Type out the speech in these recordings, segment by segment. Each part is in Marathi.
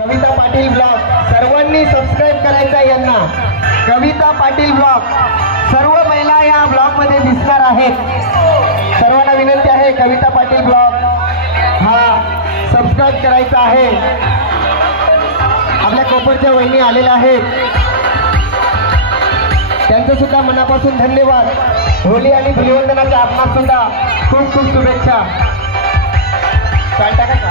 कविता पाटील ब्लॉग सर्वांनी सबस्क्राईब करायचा यांना. कविता पाटील ब्लॉग सर्व महिला या ब्लॉग मध्ये दिसणार आहेत. सर्वांना विनंती आहे कविता पाटील ब्लॉग हा सबस्क्राईब करायचा आहे. आपल्या कोपरच्या वहिनी आलेल्या आहेत, त्यांचं सुद्धा मनापासून धन्यवाद. होळी आणि धुलिवंदनाच्या आपणास सुद्धा खूप खूप शुभेच्छा. टाका का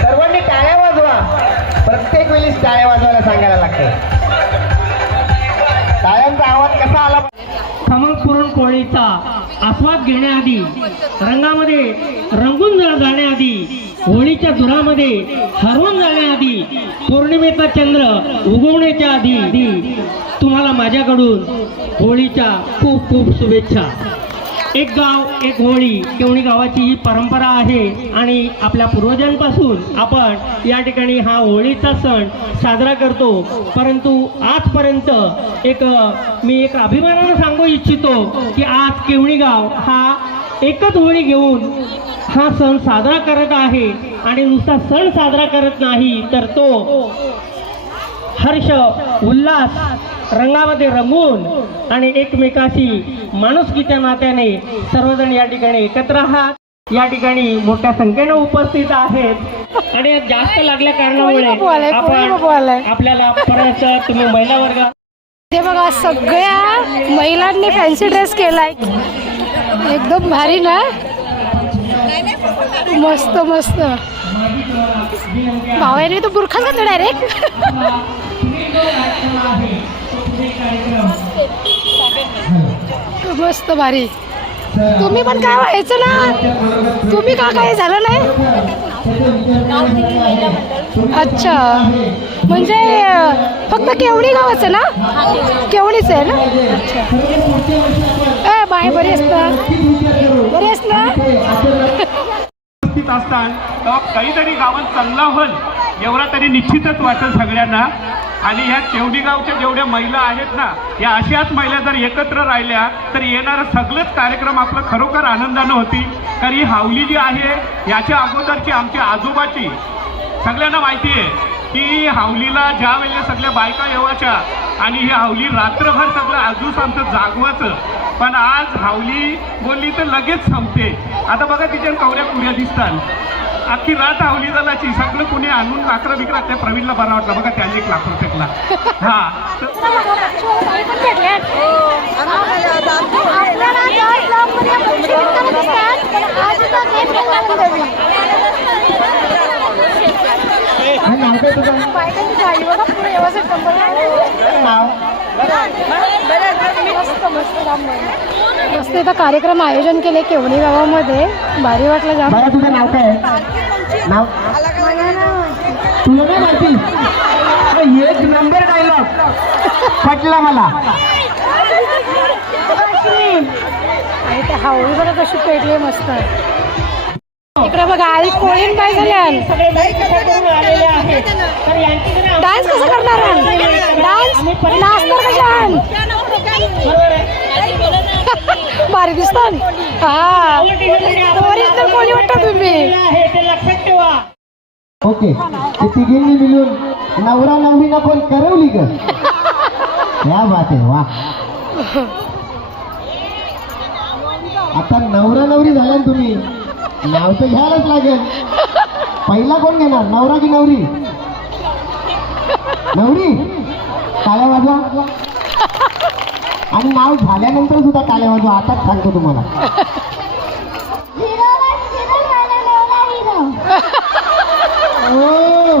सर्वांनी टाळ्या वाजवा. प्रत्येक वेळी टाळ्या वाजवायला सांगायला लागते. टाळ्यांचा आवाज कसा आला? खमंग पुरणपोळीचा आस्वाद घेण्याआधी, रंगामध्ये रंगून जाण्याआधी, होळीच्या धुरामध्ये हरवून जाण्याआधी, पौर्णिमेचा चंद्र उगवण्याच्या आधी तुम्हाला माझ्याकडून होळीच्या खूप खूप शुभेच्छा. एक गाव एक होळी, केवणी गावाची ही परंपरा आहे आणि आपल्या पूर्वजांपासून आपण या ठिकाणी हा होळीचा सण साजरा करतो. परंतु आजपर्यंत मी एक अभिमानानं सांगू इच्छितो की आज केवणी गाव हा एकच होळी घेऊन हा सण साजरा करत आहे. आणि नुसता सण साजरा करत नाही तर तो हर्ष उल्हास रंगामध्ये रंगून आणि एकमेकाशी माणुसकीच्या नात्याने सर्वजण या ठिकाणी एकत्र आहात. या ठिकाणी मोठ्या संख्येने उपस्थित आहेत आणि जास्त लागल्या कारणामुळे आपण आपल्याला परत तुम्ही महिला वर्ग ते बघा सगळ्या महिलांनी फॅन्सी ड्रेस केलाय, एकदम भारी ना, मस्त मस्त. भावाने तो बुरखा घातला डायरेक्ट. मस्त भारी. तुम्ही पण काय व्हायचं ना, तुम्ही का काय झालं नाही? अच्छा, म्हणजे फक्त केवढी गावाचं ना? केवढीच आहे ना? अच्छा. बाय बरी असतात, बरी असत ना. असतात तेव्हा काहीतरी गावात चांगला होईल एवढा तरी निश्चितच वाटेल सगळ्यांना. आणि ह्या केवडी गावच्या जेवढ्या महिला आहेत ना, या अशाच महिला जर एकत्र राहिल्या तर येणारं सगळंच कार्यक्रम आपलं खरोखर आनंदानं होती. कारण ही हावली जी आहे याच्या अगोदरची आमच्या आजोबाची सगळ्यांना माहिती आहे की हावलीला ज्या वेळेला सगळ्या बायका येवायच्या आणि ही हावली रात्रभर सगळं आजूस आमचं जागवायचं. पण आज हावली बोलली तर लगेच संपते. आता बघा तिच्या कवऱ्या पुऱ्या दिसतात. अख्खी रात हावली झाल्याची सगळं कुणी आणून लाकडं बिकरा. त्या प्रवीणला बरा वाटला बघा, त्याने एक लाकूड फेकला. हा मस्त इथं कार्यक्रम आयोजन केले केवणी गावामध्ये, भारी वाटलं जाम. तुझं नाव काय? नाव तुला नाही माहिती? एक नंबर डायलॉग पटला मला. आणि त्या हावळी बघा कशी पेटली मस्त. इकडे बघा आई कोळीन बाय झाल्या. डान्स कसं करणार? डान्स नाचणार कशा? भारी दिसतात. हा ओरिजिनल कोणी वाटतं तुम्ही? ओके, ते तिघींनी मिळून नवरा नवरीला कोण करवली का? क्या बात आहे, वा. आता नवरा नवरी झाल्या तुम्ही, नाव तर घ्यायलाच लागेल. पहिला कोण घेणार, नवरा की नवरी? नवरी. टाळ्या वाजवा. आणि नाव झाल्यानंतर सुद्धा टाळ्या वाजवा. आताच सांगतो तुम्हाला. हो,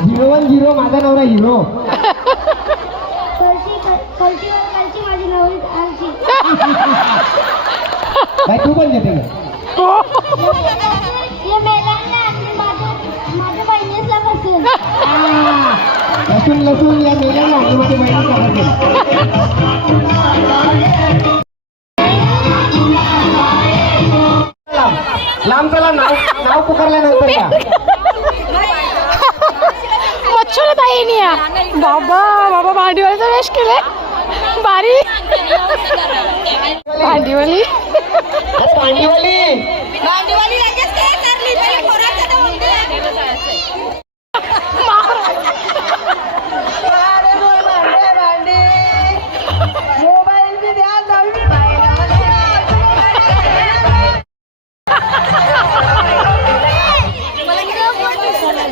010 माझा नवरा हिरो. काय तू पण घेते लसून लसून या मेल्याला लांब चला. नाव पुकारल्यानंतर का मच्छर ताईने बाबा बाबा भांडीवाल्याचा वेश केले. बारी भांडीवाली अरे भांडीवाली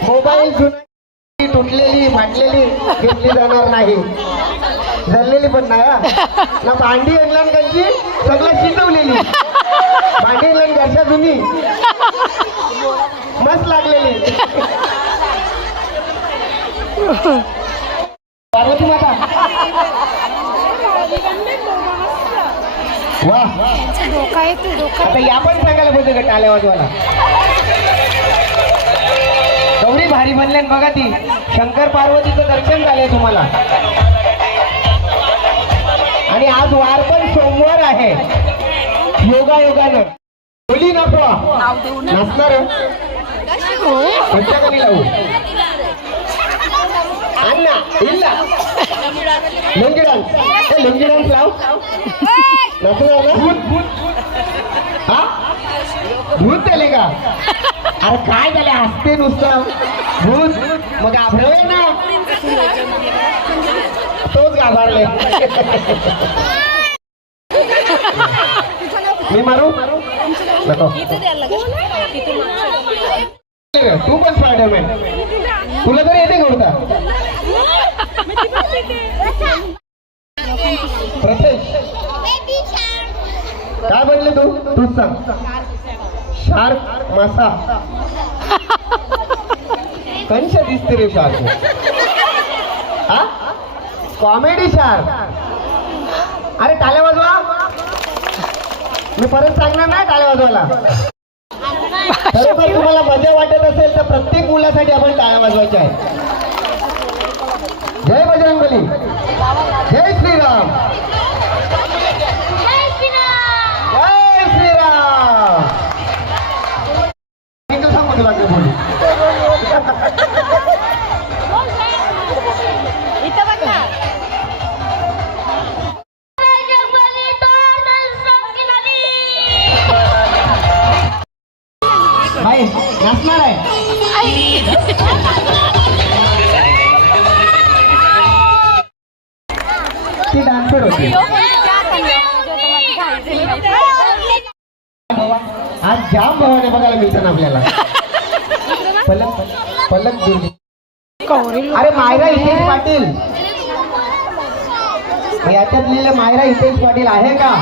मोबाईल जुनी तुटलेली फाटलेली घेतली जाणार नाही, जळलेली पण नाही हा. ना भांडी आणलं कंची सगळं शिजवलेली भांडी आणलं घरच्या जुनी मस्त लागलेली. पार्वती माता वा, डोका येतो डोका. आता या पण सांगायला बोलतो का टाळ्या वाजवायला. गौरी भारी बनले बघा, ती शंकर पार्वतीचं दर्शन झालंय तुम्हाला. आणि आज वार पण सोमवार आहे, योगायोगानं बोली नको नसणार कधी लावू अण्णा इल्ला लुंगी डान्स, लुंगी डान्स लाव नसणार ना. हा भूत दिले का? अरे काय झाले हसते नुसतं भूत, मग घाबरवे ना, तोच घाबरले. मी मारू नको, तू पण स्पायडरमॅन, तुला तर येते का उडता? प्रथेश काय बनले तूच सांग. शार्क मासा कंश दिसते रे शार्क, हा कॉमेडी शार्क. अरे टाळ्या वाजवा, मी परत सांगणार ना टाळ्या वाजवायला. खरोखर तुम्हाला मजा वाटत असेल तर प्रत्येक मुलासाठी आपण टाळ्या वाजवायच्या आहेत. जय बजरंगबली, जय श्रीराम, जय श्रीराम. सांगू तुला बोलू भाई नाचणार आहे. ती डान्सर होती. आज जाम भावाने बघायला मिळतं ना आपल्याला. पलक दुर्गी. अरे मायरा हितेश पाटील, याच्यात लिहिलं मायरा हितेश पाटील आहे का?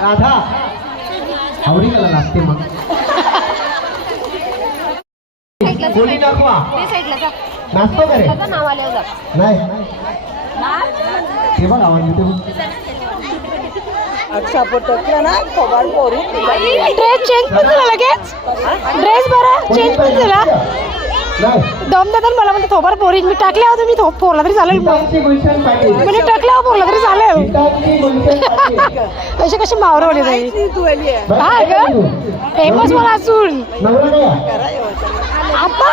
राधा आवडी मला लागते मग बोली दाखवा. नाचतो का रे? नाही ते बघ आवाज येते. ड्रेस चेंज पण झाला लगेच, ड्रेस बरा चेंज पण झाला. दम देतात मला म्हणते थोबार पोरी, मी टाकल्यावर तुम्ही पोरला तरी चालेल, म्हणजे टाकल्यावर पोरला तरी चालेल. अशी कशी मावरवली जाईल. हा ग फेमस मला असून आता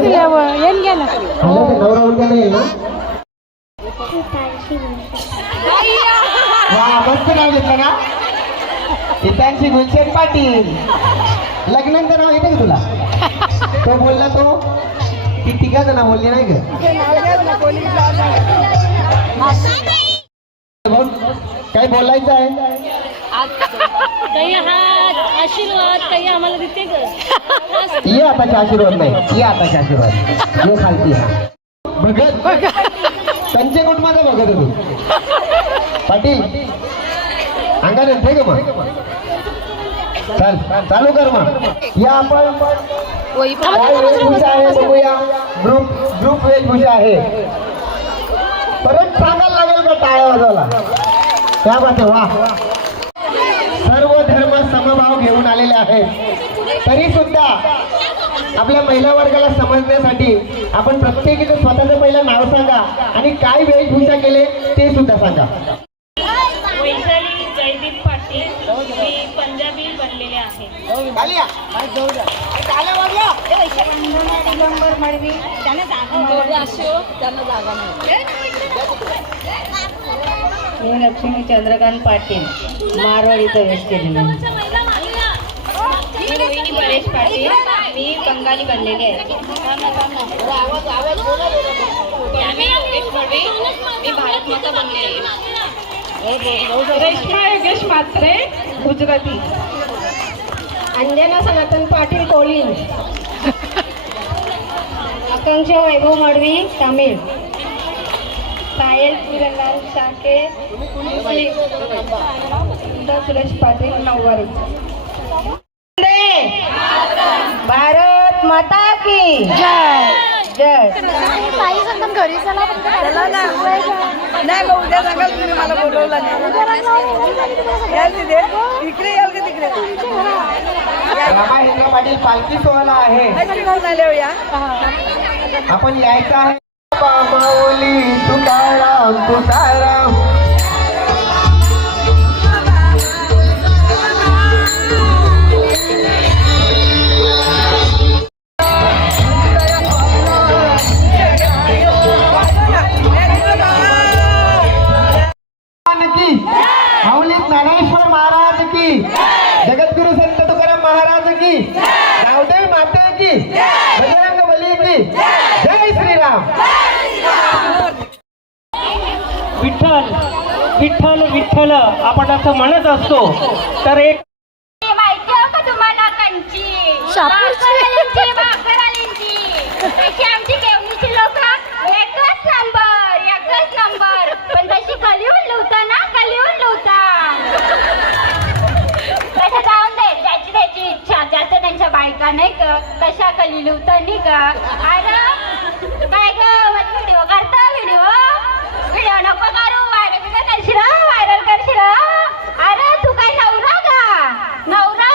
दिल्यावर येईन गेला. मस्त नाव घेतलं ना, हितांशी गुलशन पाटील. लग्नाचं नाव येतं का तुला? तो बोलला तो, ती तिघा जण बोलली नाही ग. काय बोलायचं आहे? काही हा आशीर्वाद काही आम्हाला देते ग. ये आताचे आशीर्वाद नाही, ये आताचे आशीर्वाद ये खालती. हा बघत त्यांचे कुटुंबाचा बघत होतो पाटील अंगाने ठेक मग. चल चालू कर मग. या आपण काय वेशभूषा आहे बघूया. ग्रुप वेशभूषा आहे. परत सांगायला लागेल का टाळ्या वाजवायला? त्या बात वा. सर्व धर्म समभाव घेऊन आलेले आहेत, तरी सुद्धा आपल्या महिला वर्गाला समजण्यासाठी आपण प्रत्येकीचं स्वतःचं पहिलं नाव सांगा आणि काय वेशभूषा केले ते सुद्धा सांगा. वैशाली जयदीप पाटील, मी पंजाबी बनलेले आहे. मडवी त्यांना जागा नाही. मी लक्ष्मी चंद्रकांत पाटील मारवाडीचा वेश केलेला. मी रोहिणी परेश पाटील, मी बंगाली बनलेली आहे. मी योगेश पडवे, मी भारत माता बनलेली आहे. रेश्मा योगेश म्हात्रे, गुजराती. अंजना सनातन पाटील, कोळी. आकांक्षा वैभव मडवी, तामिळ. सायल श्रीरंगाल शाके, सुरेश पाटील, नऊवारी. भारत माता की जय. जय. ताई सांगतात घरी चला पण नाही मग उद्या सांगाल तुम्ही मला बोलवलं नाही. याल तिथे इकडे याल का तिकडे रमा हिंद्रा पाटील पालखी सोहळा आहे. या आपण यायचं आहे. माऊली तुकाराम तुकाराम. की माऊली ज्ञानेश्वर महाराज की, जगद्गुरु संत तुकाराम महाराज की, गावदेवी माता की, बजरंग बली की, जय श्रीराम. विठ्ठल विठ्ठल विठ्ठल आपण असं म्हणत असतो. तर एक माहिती आहे का तुम्हाला कंची शापूरची. भाकरवाल्यांची तशी आमची केवणीची लोक एकच नंबर पण तशी कलिहून लुवता ना तसं जाऊन दे. ज्याची त्याची इच्छा, ज्याचं त्यांच्या बायका नाही का कशा कली लुवता नाही का. अरे काय ग व्हिडिओ करता व्हिडिओ नको करू. व्हायरल करशील. अरे तू काय नवरा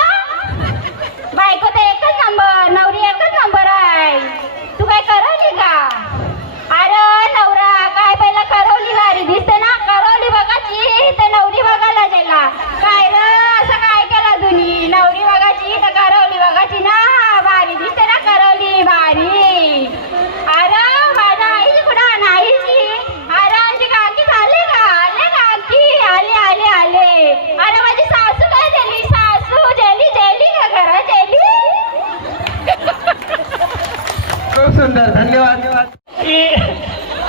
बायको तर एकच नंबर, नवरी एकच नंबर आहे. तू काय करवली का. अरे नवरा काय पहिला करवली वारी दिसते ना. करवली बघाची तर नवरी बघायला गेला काय र. असं काय केला तुम्ही. नवरी बघाची तर करवली बघाची ना. वारी दिसते ना करवली वारी. अरे माझ्या आई कुठं नाहीची. अरे आमची काकी आले काकी आले. अरे माझी सासू काय झाली. सासू जेली का घरात जेली. खूप सुंदर, धन्यवाद.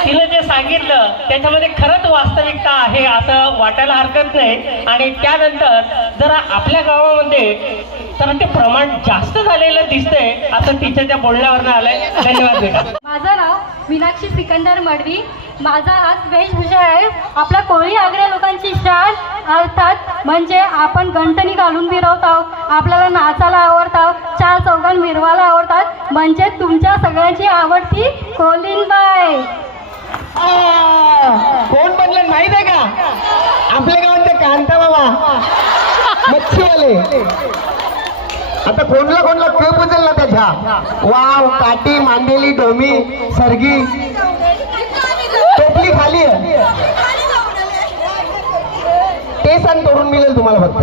तिला जे सांगितलं त्याच्यामध्ये खरंच वास्तविकता आहे असं वाटायला हरकत नाही. आणि त्यानंतर जरा आपल्या गावामध्ये तर ते प्रमाण जास्त झालेलं दिसतंय असं टीचरच्या बोलण्यावरनं आलंय. धन्यवाद बेटा. माझं नाव मीनाक्षी सिकंदर मडवी. माझा आज वेशभूषा आहे आपल्या कोळी आगऱ्या लोकांची शाल अर्थात म्हणजे आपण गंटणी घालून फिरवतो. आपल्याला नाचायला आवडतं, चार चौघांना मिरवायला आवडतात. म्हणजे तुमच्या सगळ्यांची आवडती कोलीनबाई. कोण बनलं माहित आहे का. आपल्या गावाचे कांता बाबा मच्छीवाले. आता कोणला कप उचलला त्याच्या. वाव, काठी, मांदेली, डोमी, सरगी, टोपली खाली आहे. ते सण तोडून मिळेल तुम्हाला फक्त.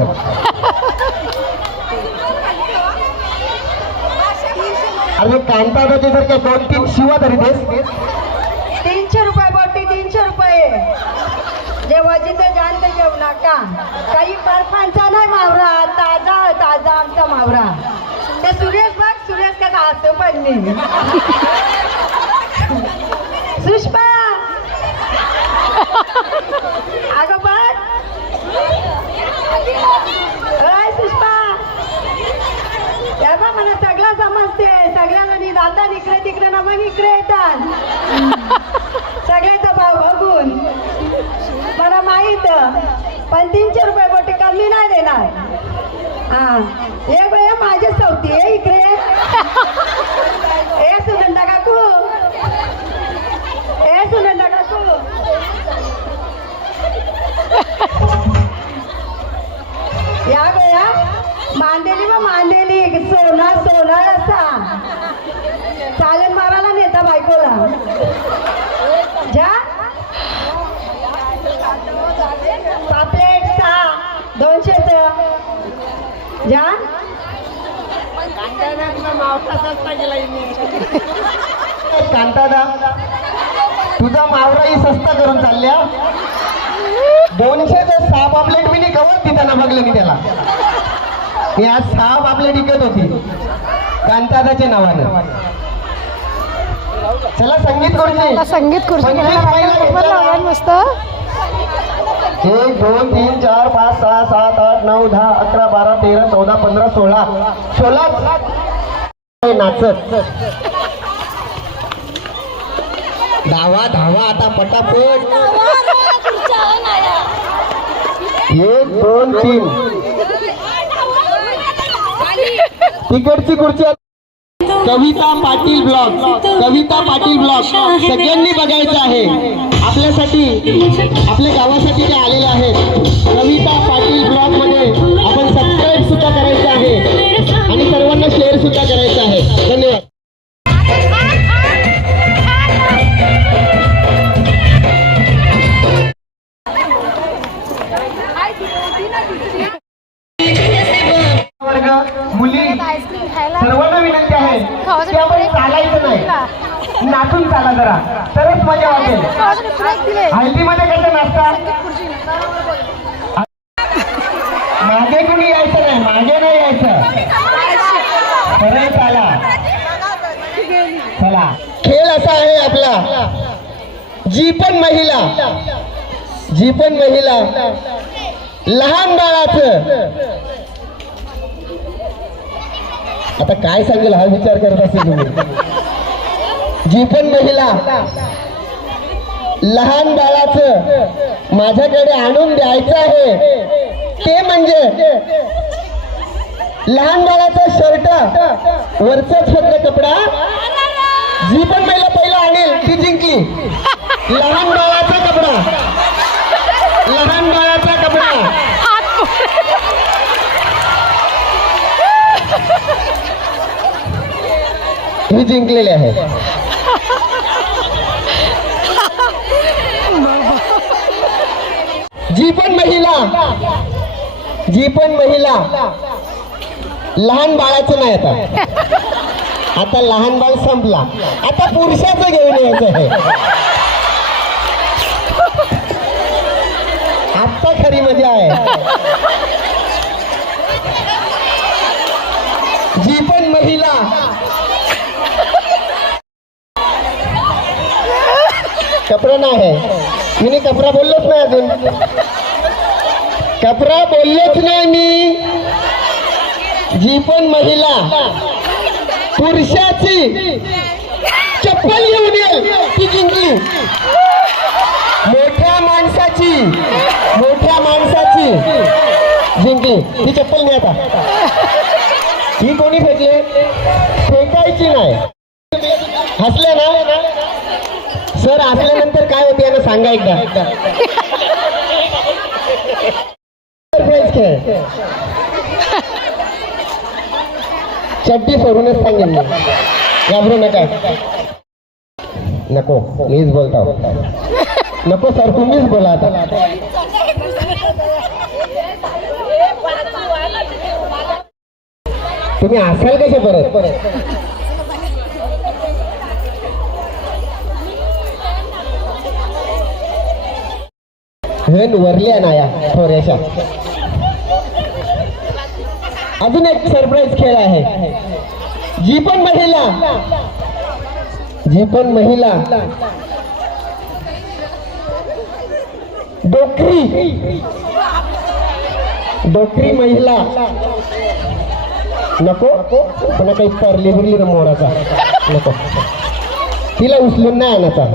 अरे कांताबाचे जर काय 2-3 शिवा तरी देस. 300 रुपये बोटी, 300 रुपये. जेव्हा जिथे जाल ते जेवू नका. काही बर्फांचा नाही मावरा, ताजा आमचा मावरा. ते सुरेश बघ, सुरेश का हसतो पण मी. सुष्मा अगं बघ. काय सुष्मा या बा मला सगळं समजते. सगळ्याला जातात इकडे तिकडे ना मग इकडे येतात. सगळ्याचा भाव बघून मला माहित. पण 300 रुपये बोटी कमी नाही देणार. हा हे बया माझी सवती आहे इकडे. ए सुनंदा काकू, या गया मांदेली सोना असा चालेल मारायला नेता बायकोला. जा पापलेट 200 जा. कांतादा तुझा मावराही सस्ता करून चालल्या 200चं 6 पापलेट मी गवत तिथं बघलं मी त्याला मी आज 6 पापलेट विकत होती कांतादाच्या नावानं. चला संगीत खुर्ची आता संगीत खुर्ची नंबर लावला मस्त. 1 2 3 4 5 6 7 8 9 10 11 12 13 14 15 16 नाचत. धावा धावा आता पटापट. 1 2 3 तिकडची खुर्ची. कविता पाटील ब्लॉग कविता पाटील ब्लॉग सगळ्यांनी बघायचं आहे. आपल्यासाठी आपल्या गावासाठी ते आलेले आहेत. कविता पाटील ब्लॉग मध्ये आपण सबस्क्राईब सुद्धा करायचं आहे आणि सर्वांना शेअर सुद्धा करायचं आहे. धन्यवाद. वर्ग मुली सर्वांना विनंती आहे की आपण चालायचं नाही, नाचून चाला जरा तरच मजा वाटेल. हळदीमध्ये कसं नाचतात मागे कुणी यायचं नाही, मागे नाही यायचं, सरळ चाला. चला खेळ असा आहे आपला. जी पण महिला लहान बाळाचं आता काय सांगेल हा विचार करत असेल तुम्ही. जी पण महिला लहान बाळाचं माझ्याकडे आणून द्यायचं आहे ते म्हणजे लहान बाळाचा शर्ट वरचाच फक्त कपडा. जी पण महिला पहिला आणेल ती जिंकली. लहान बाळाचा कपडा ही जिंकलेली आहे. जी पण महिला लहान बाळाचं नाही आता लहान बाळ संपला. आता पुरुषाचं घेऊन यायचं आहे. आता खरी मजा आहे. जी पण महिला कपडा नाही आहे. मी कपडा बोललोच नाही अजून. कपडा बोललोच नाही मी. जी पण महिला पुरुषाची चप्पल घेऊन येईल ती जिंकली. मोठ्या माणसाची जिंकली. ही चप्पल नाही आता. ही कोणी फेकले? फेकायची नाही. हसले ना सर. हसल्यानंतर काय होते यानं सांगा एकदा. खेळ चड्डी सोडूनच सांगेन मी. घाबरू नका. नको मीच बोलतो. नको सर तुम्हीच बोला आता. तुम्ही असाल कसे परत. हे वरल्या नाया थोड्याशा. अजून एक सरप्राईज खेळ आहे. जी पण महिला डोकरी महिला नको पुन्हा काही परली बिरली ना मोराचा नको. तिला उचलून नाही आणायचा.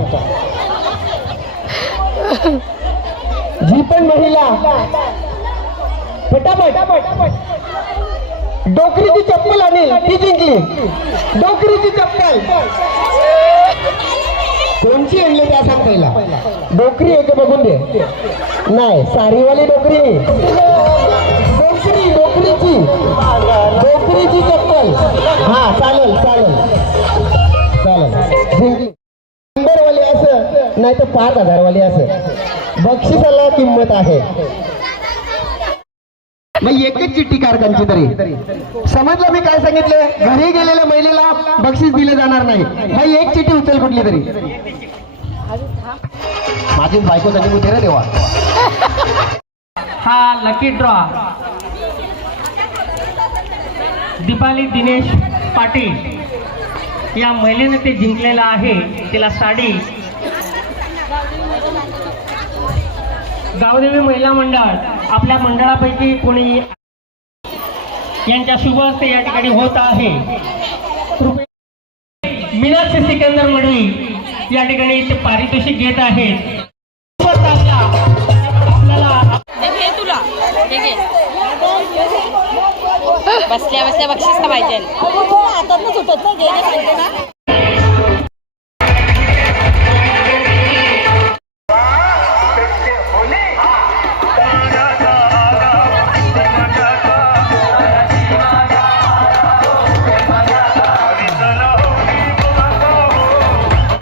जी पण महिला पटापट डोकरीची चप्पल आणेल ती जिंकली. डोकरीची चप्पल कोणची आणली त्या सांग पहिला. डोकरी आहे का बघून दे. नाही सारीवाली डोकरी डोकरीची चप्पल. हा चालेल जिंकली. 100 वाली असं नाही तर 5000 वाली असं बक्षिसाला किंमत आहे. मग एकच चिठ्ठी काढ त्यांची तरी. समजलं मी काय सांगितले? घरी गेलेल्या महिलेला बक्षीस दिले जाणार नाही. भाई एक चिठ्ठी उचल कुठली तरी. माझी बायको त्यांनी होते रे देवा. हा लकी ड्रॉ दीपाली दिनेश पाटील या महिलेने ते जिंकलेला आहे. तिला साडी गावदेवी महिला मंडळ आपल्या मंडळापैकी कोणी यांच्या शुभ हस्ते या ठिकाणी होत आहे. मीनाक्षी सिकंदर मडवी या ठिकाणी ते पारितोषिक घेत आहेत. आपल्याला बसल्या बसल्या बक्षीस पाहिजे.